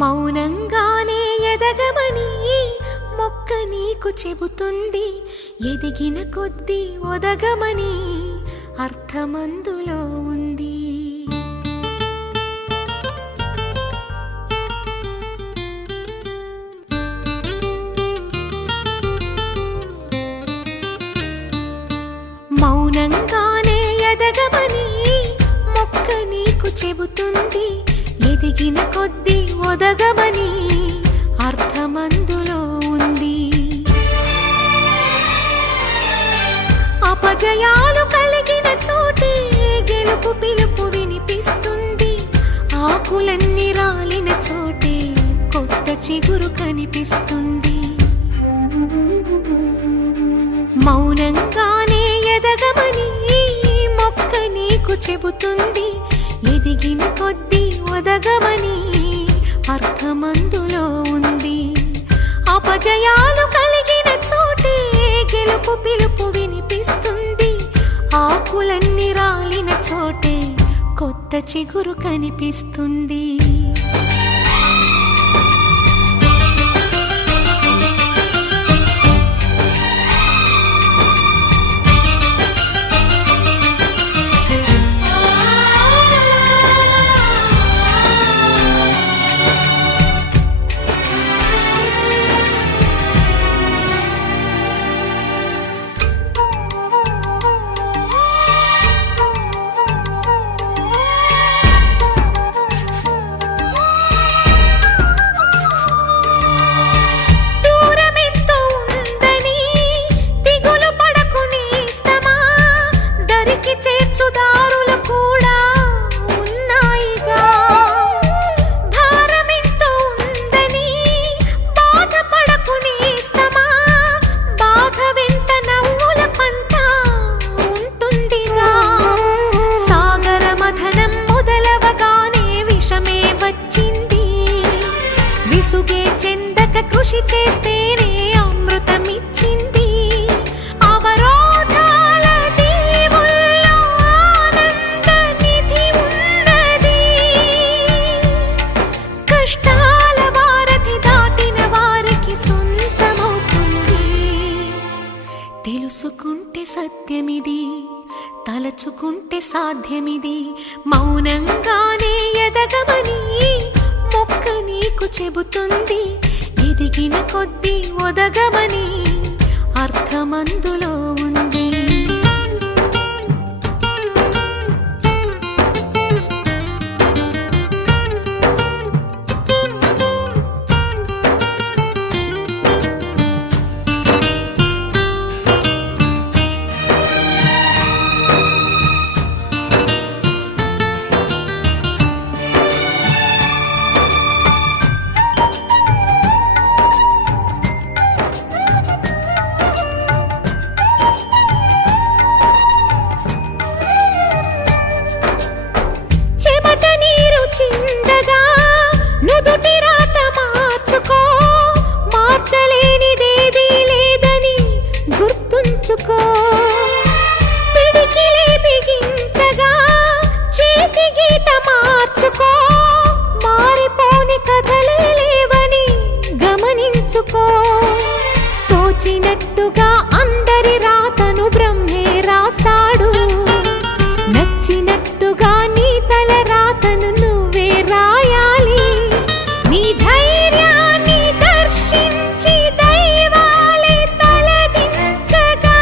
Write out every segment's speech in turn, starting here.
మౌనంగానే ఎదగమని మొక్క నీకు చెబుతుంది. ఎదిగిన కొద్దీ ఒదగమని అర్థమందులో ఉంది. మౌనంగానే ఎదగమని మొక్క నీకు చెబుతుంది. ఎదిగిన కొద్దీ ఒదగమని అర్థమందులో ఉంది. అపజయాలు కలిగిన చోటే గెలుపు పిలుపు వినిపిస్తుంది. ఆకులన్నీ రాలిన చోటే కొత్త చిగురు కనిపిస్తుంది. మౌనంగానే ఎదగమని మొక్క నీకు చెబుతుంది. ఎదిగిన కొద్దీ ఒదగమని అర్థమందులో ఉంది. అపజయాలు కలిగిన చోటే గెలుపు పిలుపు వినిపిస్తుంది. ఆకులన్నీ రాలిన చోటే కొత్త చిగురు కనిపిస్తుంది. విసుగే చెందక కృషి చేస్తేనే అమృతమిచ్చింది. అవరోధాల దీవుల్లో ఆనంద నిధి ఉన్నది. కష్టాల వారధి దాటిన వారికి సొంతమవుతుంది. తెలుసుకుంటే సత్యమిది, తలచుకుంటే సాధ్యమిది. మౌనంగానే ఎదగమని మొక్క నీకు చెబుతుంది. ఎదిగిన కొద్దీ ఒదగమని అర్థమందులో ఉంది. చిందగా నుదుటి రాత మార్చుకో. మార్చలేనిదేదీ లేదని గుర్తుంచుకో. పిడికిలే బిగించగా చేతి గీత మార్చుకో. మారిపోని కథలే లేవని గమనించుకో. తోచినట్టుగా అందరి రాతను బ్రహ్మే రాస్తాడు. నచ్చినట్టుగా నీ తల రాతను నువ్వే రాయాలి. నీ ధైర్యాన్ని దర్శించి దైవాలే తలదించగా,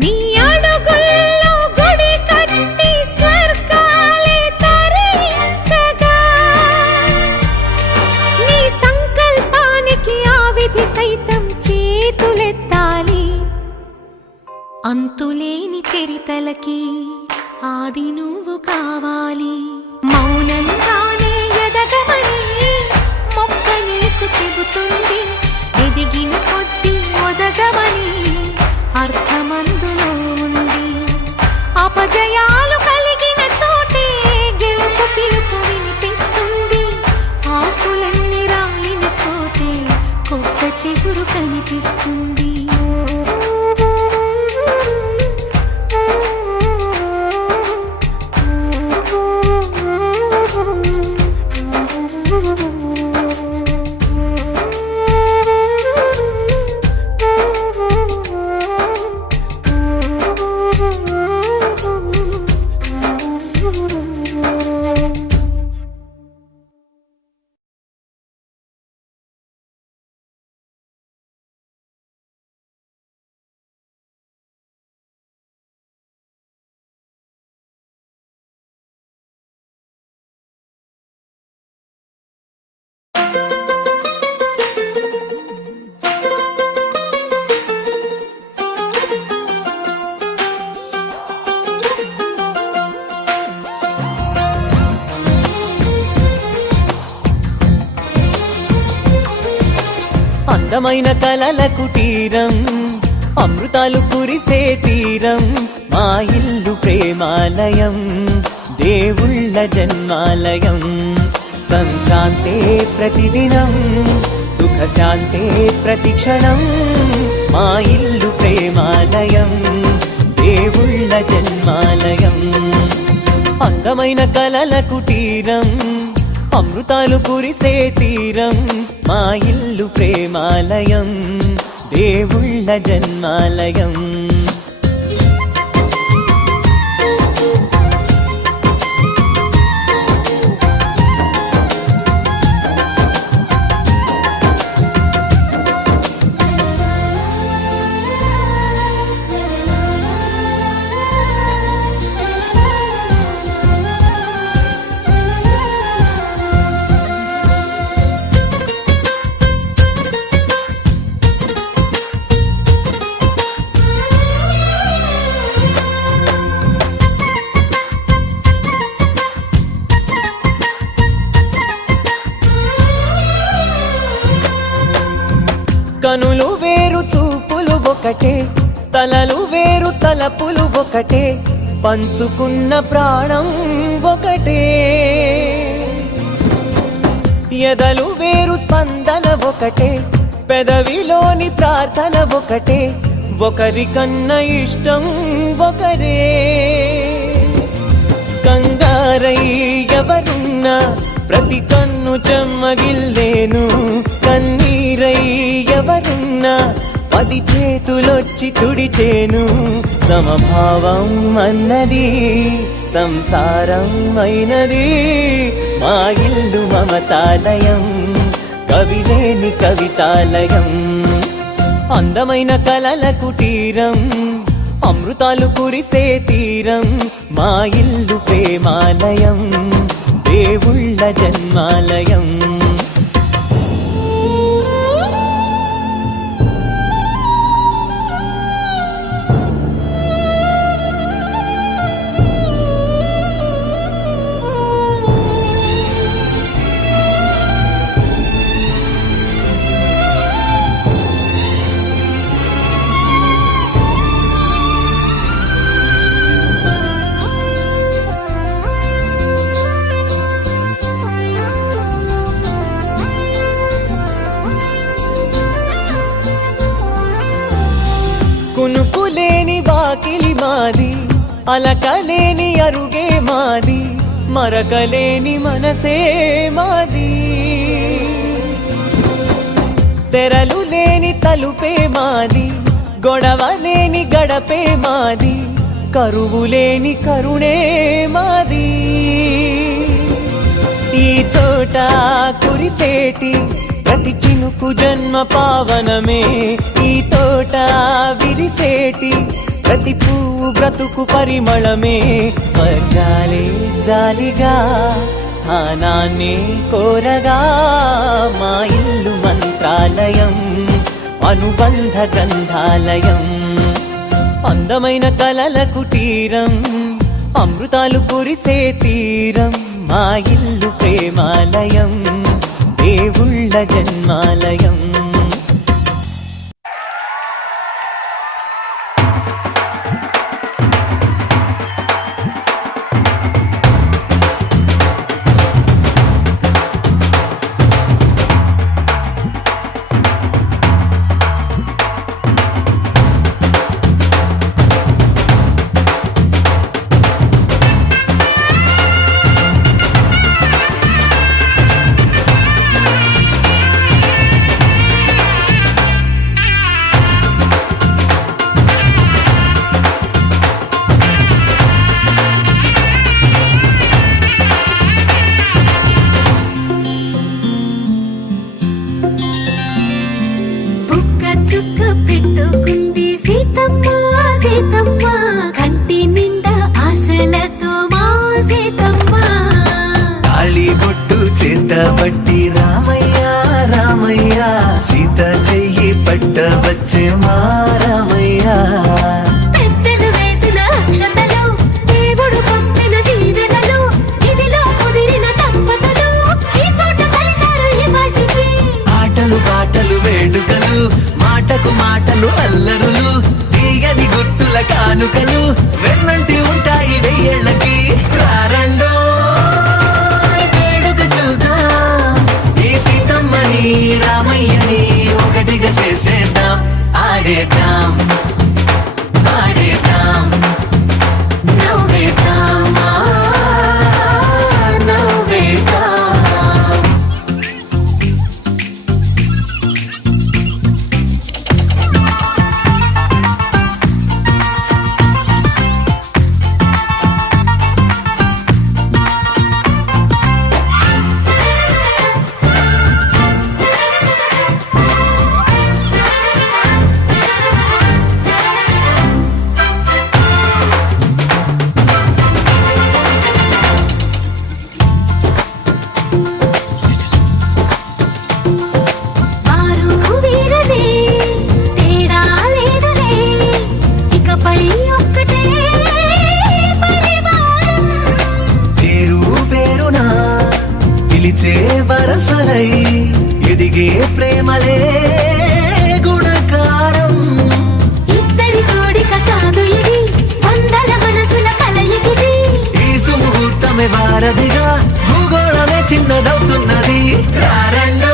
నీ అడుగుల్లో గుడి కట్టి స్వర్గాలే తరించగా, నీ సంకల్పానికి ఆ విధి సైతం చేతులెత్తాలి. అంతులేని చరితలకి ఆది నువ్వు కావాలి. మౌనంగానే ఎదగమని మొక్క నీకు చెబుతుంది. ఎదిగిన కొద్దీ ఒదగమని అర్థమందులో ఉంది. అపజయాలు కలిగిన చోటే గెలుపు పిలుపు వినిపిస్తుంది. ఆకులన్నీ రాలిన చోటే కొత్త చిగురు కనిపిస్తుంది. అందమైన కలల కుటీరం, అమృతాలు కురిసే తీరం, మా ఇల్లు ప్రేమాలయం, దేవుళ్ళ జన్మాలయం. సంక్రాంతే ప్రతిదినం, సుఖశాంతే ప్రతిక్షణం, మా ఇల్లు ప్రేమాలయం, దేవుళ్ళ జన్మాలయం. అందమైన కలల కుటీరం, అమృతాలు కురిసే తీరం, మా ఇల్లు ప్రేమాలయం, దేవుళ్ళ జన్మాలయం. కనులు వేరు చూపులు ఒకటే, తలలు వేరు తలపులు ఒకటే, పంచుకున్న ప్రాణం ఒకటే. ఎదలు వేరు స్పందన ఒకటే, పెదవిలోని ప్రార్థన ఒకటే, ఒకరికన్నా ఇష్టం ఒకరే. కంగారై ఎవరున్నా ప్రతి కన్ను చెమ్మగిల్లేను, కన్నీరై ఎవరున్నా 10 చేతులొచ్చి తుడిచేను. సమభావం అన్నది సంసారం అయినది, మా ఇల్లు మమతాలయం, కవిలేని కవితాలయం. అందమైన కలల కుటీరం, అమృతాలు కురిసే తీరం, మా ఇల్లు ప్రేమాలయం, దేవుళ్ళ జన్మాలయం. కునుకులేని వాకిలి మాది, అలకలేని అరుగే మాది, మరకలేని మనసే మాది. తెరలు లేని తలుపే మాది, గొడవలేని గడపే మాది, కరువులేని కరుణే మాది. ఈ చోట కురిసేటి ప్రతి చినుకు జన్మ పావనమే, ఈ తోట విరిసేటి ప్రతి పువ్వు బ్రతుకు పరిమళమే. స్వర్గాలే జాలిగా స్థానాన్ని కోరగా, మా ఇల్లు మంత్రాలయం, అనుబంధ గ్రంథాలయం. అందమైన కలల కుటీరం, అమృతాలు కురిసే తీరం, మా ఇల్లు ప్రేమాలయం, దేవుళ్ళ జన్మాలయం. పట్టి రామయ్య రామయ్య, సీత చెయ్యి పట్ట వచ్చే మా రామయ్య. పెద్దలు వేసిన అక్షతలు, దేవుడు పంపిన దీవెనలు, ఇవిలో కుదిరిన దంపతులు ఈ చోట కలిసారు ఈ వాటికి. ఆటలు పాటలు వేడుకలు కానుకలు వెన్నంటి ఉంటాయి వెయ్యేళ్ళకి రారండో వేడుక చూద్దాం ఈ సీతమ్మని రామయ్యని ఒకటిగా చేసేద్దాం ఆడేద్దాం ఆడేద్దాం నవ్వేద్దాం నవ్వేద్దాం వారు వీరనే తేడా లేదులే ఇకపై ఒక్కటే పరివారం పేరు పేరునా పిలిచే వరసలై ఎదిగే ప్రేమలే గుణకారం ఇద్దరి కోడిక కాదు ఇది వందల మనసుల కలయికిది ఈ సుముహూర్తమే వారధిగా భూగోళమే చిన్నదవుతున్నది రారండో